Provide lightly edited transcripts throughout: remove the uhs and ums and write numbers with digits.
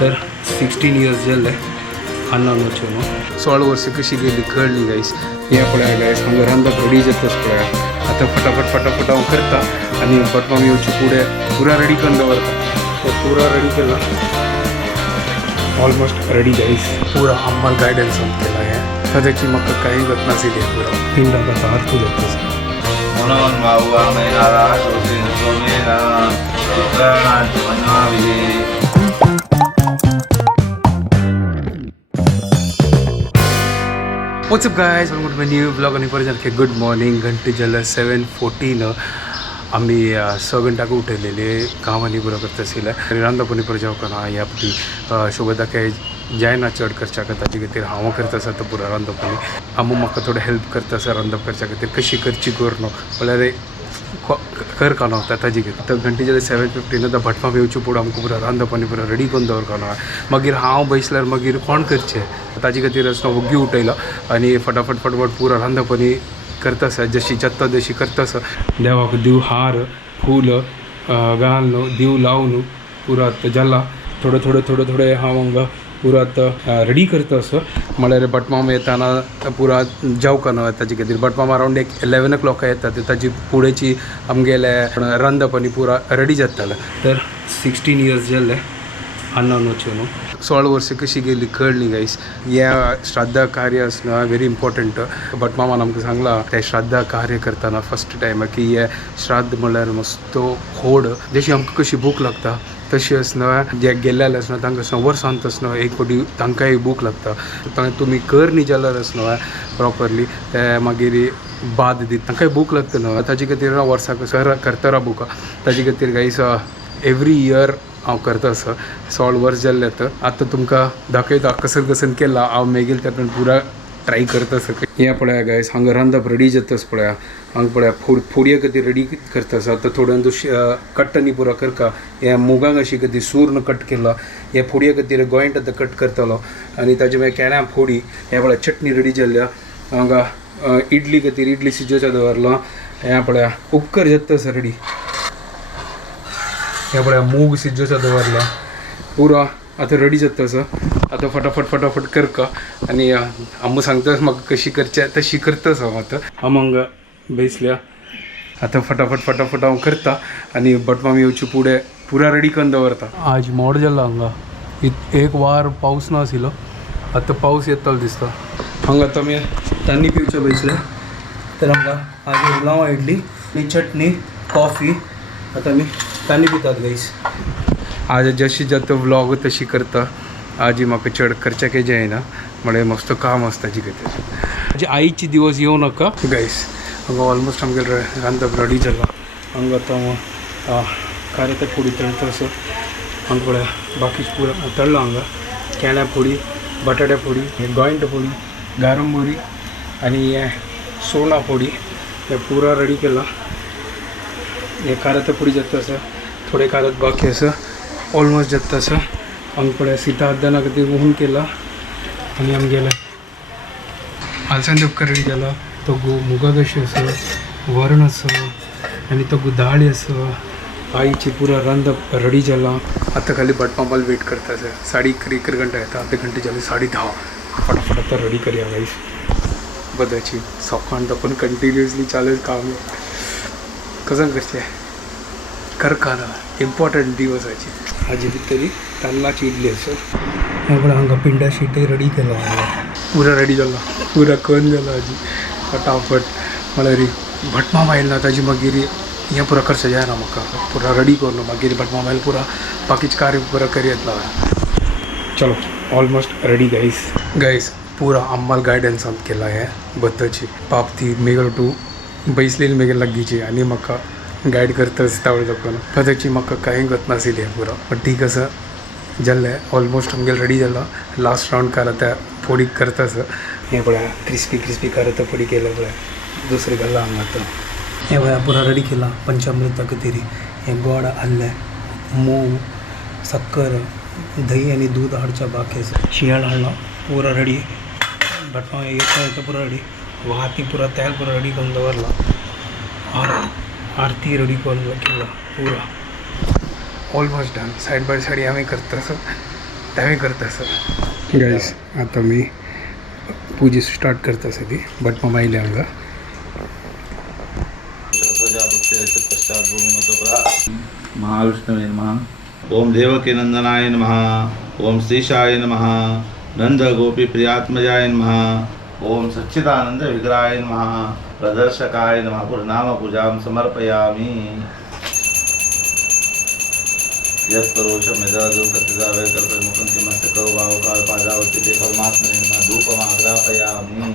तर 16 इयर्स जाले अन्न वचून 16 वर्ष कशी गेली कळली गाईस. या पळया गाईस हांगा रांदप रेडी जाताच पळया. आता फटाफट हांव करता आनी बटमाम येवचे पुढे पुरा रेडी करून दवरता. तर पुरा रेडी केला, ऑलमोस्ट रेडी गाईस. पुरा आम्हाला गायडन्स केला आहे सध्याची म्हाका काही गत नाशिल्ली पुरा हिंडा कसा आरती जाता. म्हणून भाऊ मेरा शोषण सोमेरा चित्रणात बनवावी. What's up guys, welcome to my new blog. आणि परत गुड मॉर्निंग. घंटे जाल्यार 7:14 आम्ही 6 घंटाक उठलेले गांवांनी बरो करता आशिल्ले आनी रांदपानी पर जेवकना ह्या पटी शोभता काय जायना चड करच्या ताजे खातीर हांव करता आसा तो पुरो रांदपानी. आमो म्हाका थोडे हेल्प करता आसा रांदप करच्या खातीर. कशी करची करनो म्हळ्यार कर कानो ताजे खातीर. तर घंटे जाल्यार 7:15 आतां भटमाम येवचे पडून आमकां पुरो रांदपानी पुरो रेडी करून दवरकानो. मागीर हांव बसल्यार मागीर कोण करचें ताजे खातीर असो वग्गी उठयलो आनी फटाफट पुरो रांदपानी करता आसा. जशी जत्ता जशी करता आसा. देवाक दिव हार फूल घालून दिव लावन पुरो जाला. थोडे हांव हांगा पुरो आतां रेडी करता आसा. म्हळ्यार भटमाम येताना पुरा जेवकानो ताजे खातीर. भटमाम अरावंड 11 o'clock येता. ताजी फुडेंची आमगेले रांदपानी पुरा रेडी जाताले. तर 16 इयर्स जाले अन्न वचून 16 वर्ष कशी गेली कळली गाईस. ह्या श्राद्धा कार्य असणं व्हेरी इम्पॉर्टंट. भटमामान आमकां सांगला ते श्राद्धा कार्य करताना फर्स्ट टायम की हे श्राद्ध म्हळ्यार मस्त व्हड. जशी आमकां कशी भूक लागता तशी आसना जे गेल्लेले आसना तांकां आसना वर्सांत आसना एक फावटी तांकांय भूक लागता. तुमी कर न्ही जाल्यार आसना प्रॉपरली ते मागीर बाद दीत तांकांय भूक लागता न्हू. ताजे खातीर वर्साक करता रा बुका. ताजे खातीर गाईस एवरी इयर हांव करता आसा. 16 वर्स जाल्ले आतां तुमकां दाखयता कसन केला हांव मेगील तेपण पुरा ट्राय करता आसा. हें पळया गायस हांगा रांदप रेडी जाताच पळया. हांगा पळया फोडये खातीर रेडी करता आसा. आतां थोड्यांचो कट आनी पुरो करता. हें मुगांक अशी खातीर सूर्ण कट केला. हे फोडये खातीर गोंयट आतां कट करतलो आनी ताजे मागीर केळ्या फोडी. हें पळया चटणी रेडी जाल्ल्या. हांगा इडली खातीर इडली शिजोवचें दवरलो. हें पळया उपकर जाता आसा रेडी. हे पळया मूग शिजोवचो दवरला पुरो आतां रेडी जाता आसा. आतां फटाफट करता आनी आम्ही सांगता म्हाका कशी करचें तशी करता आसा. आतां आम हांगा बेसल्या. आतां फटाफट हांव करता आनी भटमाम येवचे फुडें पुरा रेडी करून दवरता. आज मोड जाला हांगा. एक वार पावस ना आशिल्लो. आतां पावस येतलो दिसता. हांगा आतां आमी तान्नी पिवचे बसल्या. तर हांगा आज लावा इडली आनी चटणी कॉफी. आतां आमी तान्नी पितात गाईस. आज जशी जाता व्लॉग तशी करता. आज म्हाका चड करचें काही जायना म्हळ्यार मस्त काम आसता ताजे खातीर. म्हणजे आईची दिवस येवं नाका गाईस. हांगा ऑलमोस्ट आमगेले रांदप रेडी जाला. हांगा आतां कारेता फोडी तळटा आसा. हांगा पळया बाकीच पुरो तळ्ळा. हांगा केळ्या फोडी बटाट्या फोडी गोंयट फोडी गारंबोरी आनी हे सोना फोडी हे पुरा रेडी केला. हे कारेता फोडी जाता आसा. थोडे कारत बाकी आसा. ऑलमोस्ट जाता आसा. हांगा पळया सिता आदाना खातीर मोहन केला आनी आमगेले आलसांद उपकार रेडी जाला. तो मुगा कशी आसा वरण आसा आनी तो दाळ आसा. आईची पुरा रांदप रेडी जाला. आतां खाली भटमामाल वेट करता आसा. 11:30 घंटा येता. आतां घंटे जाले 10:30. फटाफट आतां रेडी करया गाईस. बदाची सकाळ पण कंटिन्युअसली चालू काम कसं करचें करकाना इम्पॉर्टंट दिवसाची. हाजे भितर तांदळाची इडली आसा. हे हांगा पिंडा शीट रेडी केला. पुरा रेडी जाला. पुरा करून जाला हाजी फटाफट. म्हळ्यार भटमाम आयला ताजी मागीर हें पुरा करचें जायना म्हाका. पुरा रेडी करून मागीर भटमाम आयला पुरा बाकीचे कार्य पुरा करी येतलो. चलो ऑलमोस्ट रेडी गाईस. पुरा आम्हाला गायडन्स केला हे बद्दची पाप ती मेगल टू बैसलेली मेगल लागीची आनी म्हाका गायड करता आसता दाखोवन. ताची म्हाका कांय गत नाशिल्ली पुरो. पण ठीक आसा जाल्लें. ऑलमोस्ट आमगेले रेडी जाला. लास्ट रावंड कार आतां फोडी करता आसा. हें पळया क्रिस्पी कार आतां फोडी केला पळया. दुसरें घाला हांगा आतां. हें पळया पुरा रेडी केला पंचामृता खातीर. हें गोड आल्लें मूग सक्कर दही आनी दूध हाडच्या बाकी आसा. शियाळ हाडला पुरा रेडी. भटमाम येता पुरा रेडी. वाती पुरा तेल पुरा रेडी करून दवरला. आरती रेडी करून केला पुरा. Almost done. Side by side आमी करता आसा. त्यावेळी करता सर गाईस आता मी पूजी स्टार्ट करता सगळी बट मग माहिती अंगा महाविष्णवे नमः ओम देवकी नंदनाय नमः ओम श्रीशाय नमः नंद गोपी प्रियात्मजाय नमः ओम सच्चिदानंद विग्रहाय नमः प्रदर्शकाय नमः पुरनाम पूजां समर्पयामि यत्परोषम यदा मुखंति मस्तको भावकाल पादावती ते परमात्मने नमः धूपमाग्रापयामि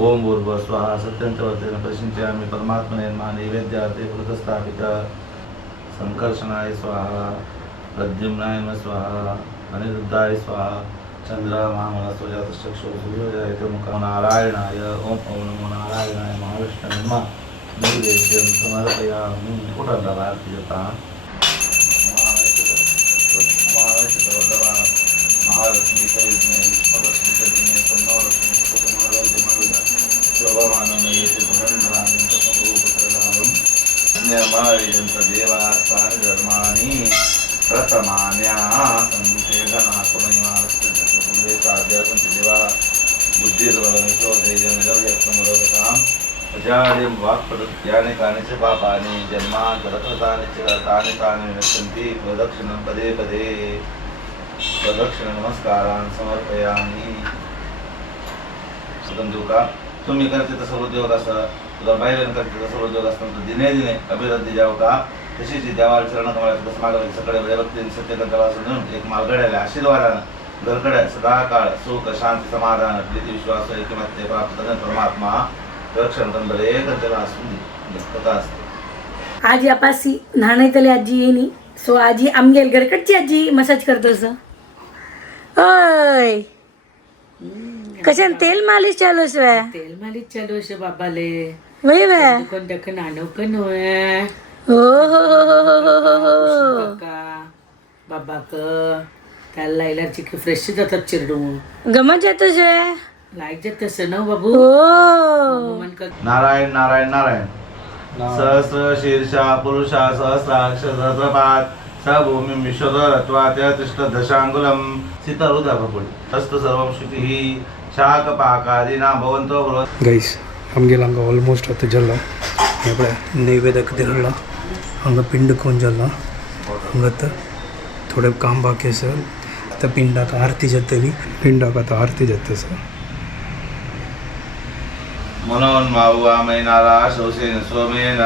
ओम भूर्भुवः स्वाहा सत्यंतवर्तेन प्रशिंचयामि परमात्मने नमः नैवेद्यार्थे कृतस्थापित संकर्षणाय स्वाहा प्रद्युम्नाय नमः स्वाहा अनिरुद्धाय स्वाहा चंद्रमामनस्वजातश्चक्षुः सूर्योदयते मुखं नारायणाय ओम ओम नमो नारायणाय महाविष्णवे नमः नैवेद्यं समर्पयामि कुठला भारती जाता महालक्ष्मी सयुज्ञे विष्णुलक्ष्मी सदिने सन्नोलक्ष्मी कुटुंबमारोग्यमाविदा शोभमानमयेति धनधान्यं तत्त्वरूपप्रदानं ज्ञामावेदं तदेवास्तानि धर्माणि प्रथमान्या सन्ते धनात्मनिमानस्य चतुर्भुजे साध्यासन्ति देवा बुद्धिर्बलमिशोधैर्यमिदव्यक्तमरोगताम् अजार्यं वाक्पदत्यानि कानि च पापानि जन्मान्तरकृतानि च तानि तानि विनश्यन्ति प्रदक्षिणं पदे पदे प्रदक्षिण नमस्कारान् समर्पयामि सुगंधुका तुम्ही करते तसं उद्योग असं तुला बाहेर करते तसं उद्योग असतं तर दिने दिने अभिवृद्धी जाव का तशीच देवाला चरण कमळाचं तसं मागं सगळे भक्तीने सत्यकंत्राला असून एक मालगड्याला आशीर्वादानं घरकड्या सदाकाळ सुख शांती समाधान प्रीती विश्वास ऐकमत्य प्राप्त करणे परमात्मा रक्षण कंदर एकंचला असून कथा असते आज यापासी न्हाणयतली आजी येणी सो आजी आमगेल घरकडची आजी मसाज करतो असं ओय कशान तेल मालिश चालू वे तेल मालिश चालू असे बाबाले वय वे कोण दखन आणवकन होय हो हो हो हो हो हो काका बाबाक त्याला लायलाची की फ्रेश जातात चिरडून गमत जातो शे लाईक जात तसं न बाबू हो मन का नारायण नारायण नारायण सहस्र शीर्षा पुरुषा सहस्राक्ष सहस्रपाद स भूमि विश्वरत्वा तिष्ठ दशांगुलम सीतारुद्रपुरी हस्त सर्वं शुचिः शाकपाकादीना भवन्तो भवत् ಗೈಸ್ ನಮಗೆಲ್ಲ ಹಂಗೆ ಆಲ್ಮೋಸ್ಟ್ ಹತ್ತು ಜಲ್ಲ ಎಬಳೆ ನೈವೇದ್ಯಕ್ಕಿರಲ್ಲ ಹಂಗೆ ಪಿಂಡಕ್ಕೆ ಒಂಜಲ್ಲ ಹಂಗತ್ತ ಥೋಡೆ ಕಾಂಬ ಹಾಕಿ ಸರ್ ಮತ್ತು ಪಿಂಡಾಕ ಆರತಿ ಜೊತೆಲಿ ಪಿಂಡಾಕ ಆರತಿ ಜೊತೆ ಸರ್ मनोन्मावुवामैनारा शोषेण सोमेन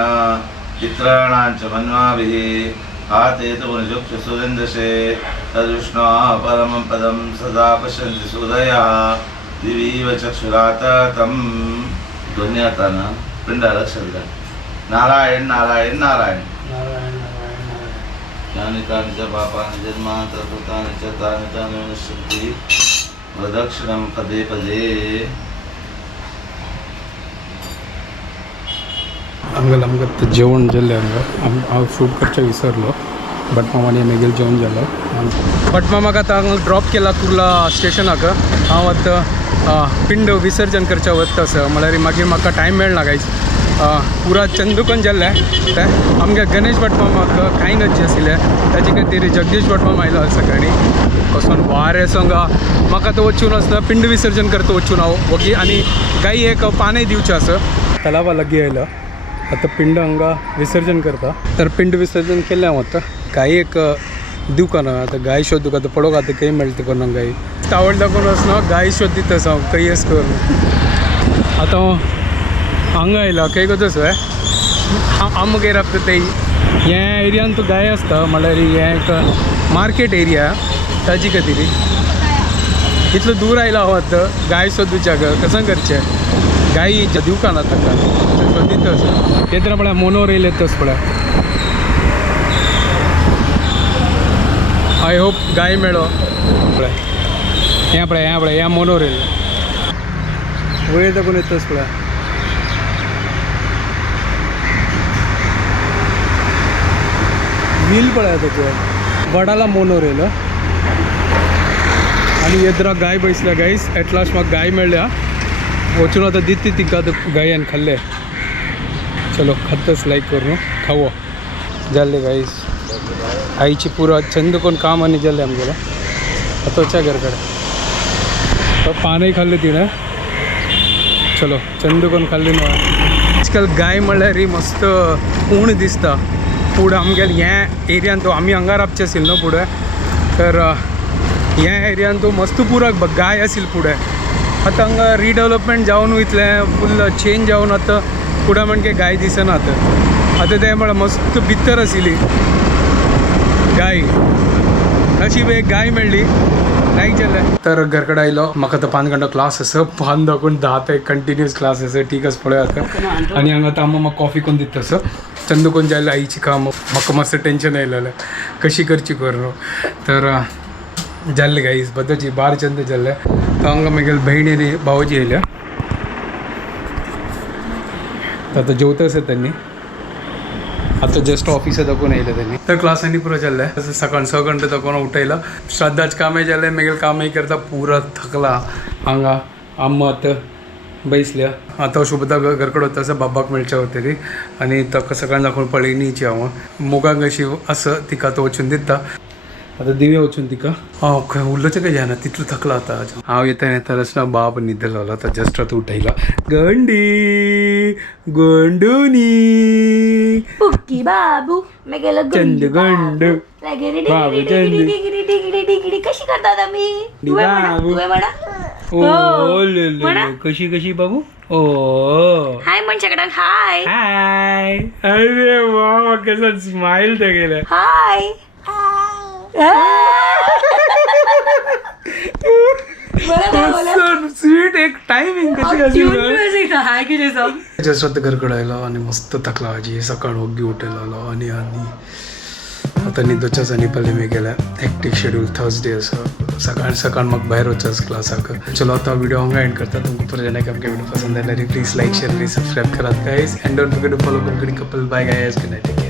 चित्राणाञ्च मन्वाभिः आतेतु मुनिजुक्ष सुरेन्द्रशे तद्विष्णो परमं पदं सदा पश्यन्ति सूदयः दिवीव चक्षुरात तं ध्वन्याताना पिण्डालक्षरः नारायण नारायण नारायण यानि कानि च पापानि जन्मान्तरकृतानि च तानि तानि विनश्यन्ति प्रदक्षिणं पदे पदे हंगल आमकां जेवण जाल्लें हांगा हांव शूट करचें विसरलो बट मामाने मागीर जेवण जालो बट मामाक आतां हांगा ड्रॉप केला कुर्ला स्टेशनाक हांव आतां पिंड विसर्जन करचें वता सर म्हळ्यार मागीर म्हाका टायम मेळना गायज पुरा चंदुकन जाल्लें तें आमगे गणेश भट मामाक कांय नजी आशिल्लें ताजे खातीर जगदीश भट मामा आयलो सकाळीं वचून वारें संगा म्हाका आतां वचून आसता पिंड विसर्जन करता वचून हांव वगी आनी गाई एक पानय दिवचें आसा तलावा लागीं आयलो आता पिंड हांगा विसर्जन करता तर पिंड विसर्जन केलें हांव आतां गाय एक दिवका ना आतां गाय शोधूक आतां पळोवंक आतां खंय मेळटा कोण गाय आवडटा कोण आसना गाय शोध दितास हांव खंय येस कर आतां हांगा आयला खंय गो तसो आमगेर आसता ते हे एरियान तो गाय आसता म्हळ्यार हे एक मार्केट एरिया ताजे खातीर इतलो दूर आयला हांव आतां गाय सोदूच्याक कसां करचें गाय दिवका ना ताका सोदितस येतना पळय मोनोर येयले तस पळय आय होप गाय मेळो पळय हें पळय हें मोनोर येयलें वयर दाखोवन येतस पळय व्हील पळय ताचो वडाला मोनोर येयलो आनी येद्रा गाय बसल्या गायस एट लास्ट म्हाका गाय मेळ्ळ्या वचून आतां दिती तिका गायन खाल्ले चलो खातच लायक करूं खावो जाल्ले गायस आईची पुरो चंद कोण काम आनी जाल्लें आमगेलें आताच्या घरकडे तर पानही खाल्ली तिनं चलो चंदू कोण खाल्ली ना आजकाल गाय म्हणल्यार ही मस्त ऊण दिसता पुढं आमगेल ह्या एरियान तो आम्ही हांगा रावचे आसील न्हू पुढे तर ह्या एरियान तो मस्त पुराक गाय आसील पुढे आतां हांगा रिडेवलपमेंट जावन वयतलें फुल चेंज जावन आतां फुडें म्हणजे गाय दिसना आतां तें म्हळ्यार मस्त भितर आशिल्ली गाय नशीब एक गाय मेळ्ळी नाही जालें तर घरा कडेन आयलो म्हाका तो 5 घंटा क्लास आसा 5 दाखोवन 10 ते कंटिन्यूअस क्लास आसा ठीक आसा पळय आतां आनी हांगा आतां म्हाका कॉफी कोण दिता असो चंदू कोण जालें आईची काम म्हाका मातसो टेंशन आयलेलें कशी करची करून तर जाल्ले गाईस बद्दलची बार चंद जाल्ले तर हांगा म्हगेल भयणी भावजी येयल्या आता जेवता आसा त्यांनी आता जस्ट ऑफिसात दाखवून येयले त्यांनी तर क्लासांनी पुरो जाल्ले सकाळ 6 घंटे दाखोवन उठयला श्रद्धाच कामे जाले म्हगेल कामय करता पुरा थकला हांगा आम्मा आतां बैसल्या आतां शुभदा घरकडे वता आसा बाबाक मेळचे होते ती आनी ताका सकाळीं दाखोवन पळयनीची हांव मोगाक अशी आसा तिका आतां वचून दिता आता दिव्या वचून तिका हांव खंय उरलोचें काय जायना तितलो थकला आता हांव येता आसतना बाब न्हिद लागलो आतां जस्ट आतां उठयला गंडी गोंडुनी पुक्की बाबू मैं गेलो चंद गंडू बाबू चंद कशी करतात आम्ही बाबू ओ ले कशी कशी बाबू ओ हाय म्हणच्याकडे हाय हाय अरे वा कसं स्माइल तर गेलं हाय स्वीट एक टायमिंग कशी हाय की जस्ट आता घरकडे आयलो आणि मस्त थकला आजी सकाळ ओगी उठयलो आणि आता न्हिदोच्याच आनी पयलीं मी गेल्या हेक्टीक शेड्यूल थर्सडे आसा सकाळ म्हाका भायर वचचें क्लासाक चलो आता व्हिडिओ हांगा एंड करता तुमकां परत जेन्ना आमगे व्हिडिओ पसंद आयल्यार प्लीज लायक शेअर आणि सबस्क्राईब करात guys and don't forget to follow Konkani couple bye guys good night